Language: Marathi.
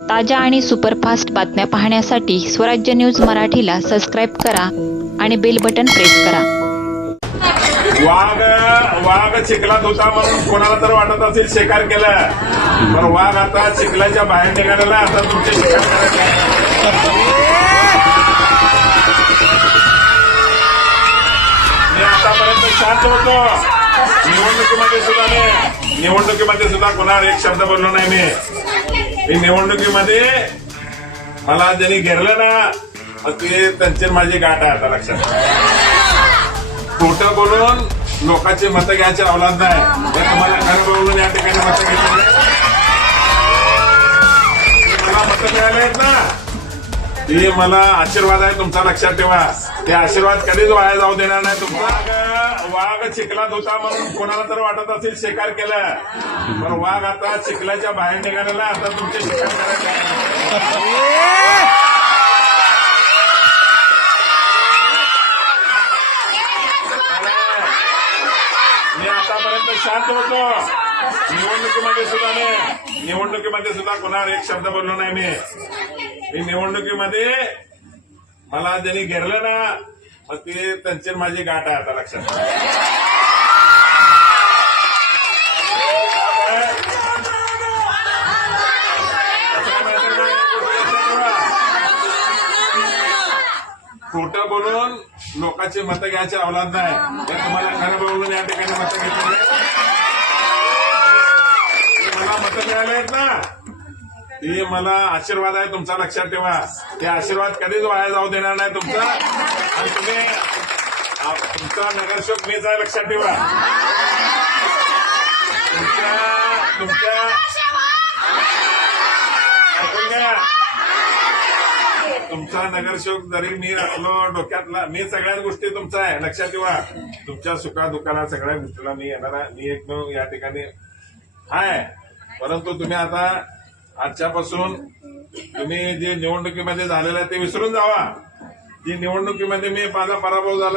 ताज्या आणि सुपरफास्ट बातम्या पाहण्यासाठी स्वराज्य न्यूज मराठीला सबस्क्राईब करा आणि बेल बटन प्रेस करा. वाघ वाघ चिखलात होता म्हणून कोणाला तर वाटत असेल शिकार केला. पण वाघ आता चिखलाच्या बाहेर निघालेला आता तुमचे शिकार करायचे मी आतापर्यंत शांत होतो. निवडणुकीमध्ये सुद्धा मी निवडणुकीमध्ये सुद्धा कोणावर एक शब्द बोललो नाही मी. मी निवडणुकीमध्ये मला ज्यांनी घेरलं ना मग ते त्यांचे माझे गाठ आहे आता लक्षात. खोटं बोलून लोकांचे मतं घ्यायचे अवलाद नाही. हे तुम्हाला खरं बोलून या ठिकाणी मतं घेतले मला मतं मिळाले आहेत ना? ते मला आशीर्वाद आहे तुमचा लक्षात ठेवा. ते आशीर्वाद कधीच वाया जाऊ देणार नाही. तुमचा वाघ- वाघ चिखलात होता म्हणून कोणाला तर वाटत असेल शिकार केला. पण वाघ आता चिखलाच्या बाहेर निघालेला आता तुमचे शिकार करायचे मी आतापर्यंत शांत होतो. निवडणुकीमध्ये सुद्धा नाही. निवडणुकीमध्ये सुद्धा कोणावर एक शब्द बोललो नाही मी. मी निवडणुकीमध्ये मला ज्यांनी घेरलं ना मग ते त्यांचे माझी गाठ आहे आता लक्षात. खोटं बोलून लोकांचे मतं घ्यायचे अवलाद नाही. हे तुम्हाला खरं बोलून या ठिकाणी मतं घेतली मला मतं मिळाले आहेत ना. ते मला आशीर्वाद आहे तुमचा लक्षात ठेवा. ते आशीर्वाद कधीच वाया जाऊ देणार नाही तुमचा. आणि तुम्ही तुमचा नगरसेवक मीच आहे लक्षात ठेवा. तुमच्या तुमच्या. तुमचा नगरसेवक जरी मी असलो डोक्यातला मी सगळ्याच गोष्टी तुमचा आहे लक्षात ठेवा. तुमच्या सुखा दुखाला सगळ्या गोष्टीला मी येणार मी एक या ठिकाणी आहे परंतु तुम्ही आता आजच्यापासून तुम्ही जे निवडणुकीमध्ये झालेलं आहे ते विसरून जावा. जी निवडणुकीमध्ये मी माझा पराभव झाला